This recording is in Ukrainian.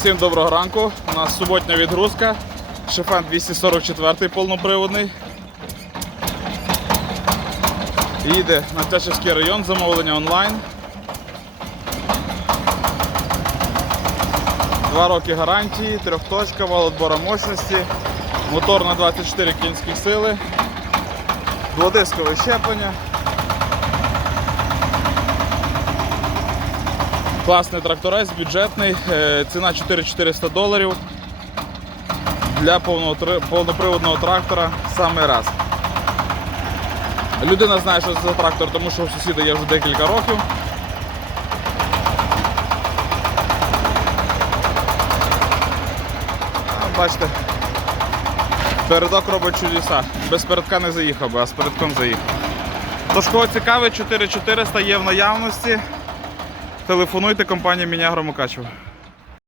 Всім доброго ранку. У нас суботня відгрузка. Шефен 244 повноприводний. Їде на Тячівський район, замовлення онлайн. Два роки гарантії, трьохточка, вал отбора мощності, мотор на 24 кінських сили, дводискове щеплення. Класний тракторець, бюджетний, е, ціна 4400 доларів. Для повноприводного трактора саме раз. Людина знає, що це за трактор, тому що у сусіда є вже декілька років. Бачите, передок робить чудеса. Без передка не заїхав би, а з передком заїхав. Тож, кого цікавить, 4400 є в наявності. Телефонуйте компанія Мінягро Мукачево.